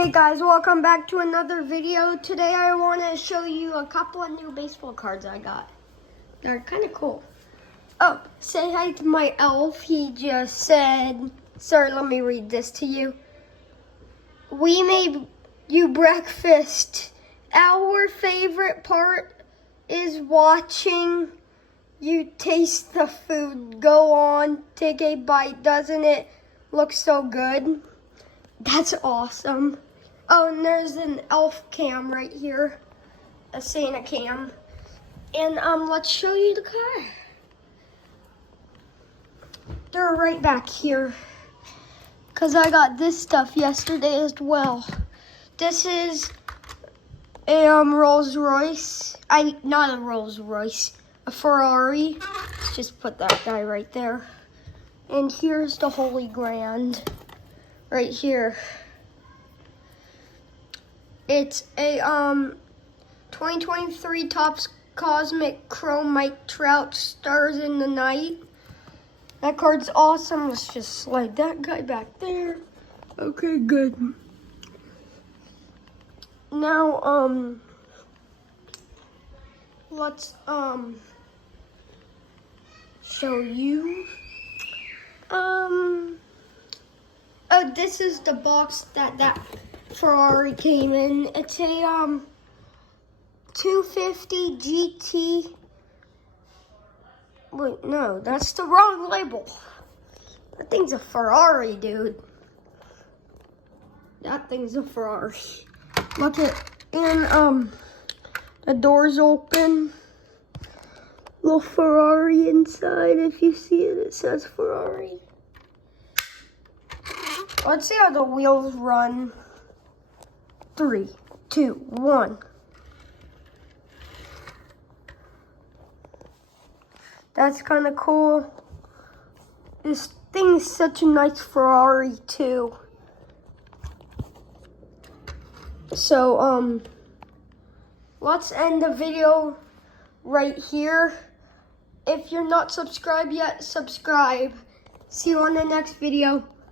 Hey guys, welcome back to another video. Today I want to show you a couple of new baseball cards I got. They're kind of cool. Oh, say hi to my elf. He just said, sorry, let me read this to you. We made you breakfast. Our favorite part is watching you taste the food. Go on, take a bite. Doesn't it look so good? That's awesome. Oh, and there's an elf cam right here, a Santa cam. And let's show you the car. They're right back here, because I got this stuff yesterday as well. This is a Rolls Royce. Not a Rolls Royce, a Ferrari. Let's just put that guy right there. And here's the Holy Grand. Right here. It's a 2023 Topps Cosmic Chrome Mike Trout Stars in the Night. That card's awesome. Let's just slide that guy back there. Okay, good. Now, let's show you. Oh, this is the box that Ferrari came in. It's a 250 GT. Wait, no, that's the wrong label. That thing's a Ferrari, dude. That thing's a Ferrari. Look at, and the doors open. Little Ferrari inside. If you see it, it says Ferrari. Let's see how the wheels run. 3, 2, 1. That's kind of cool. This thing is such a nice Ferrari too. So, let's end the video right here. If you're not subscribed yet, subscribe. See you on the next video.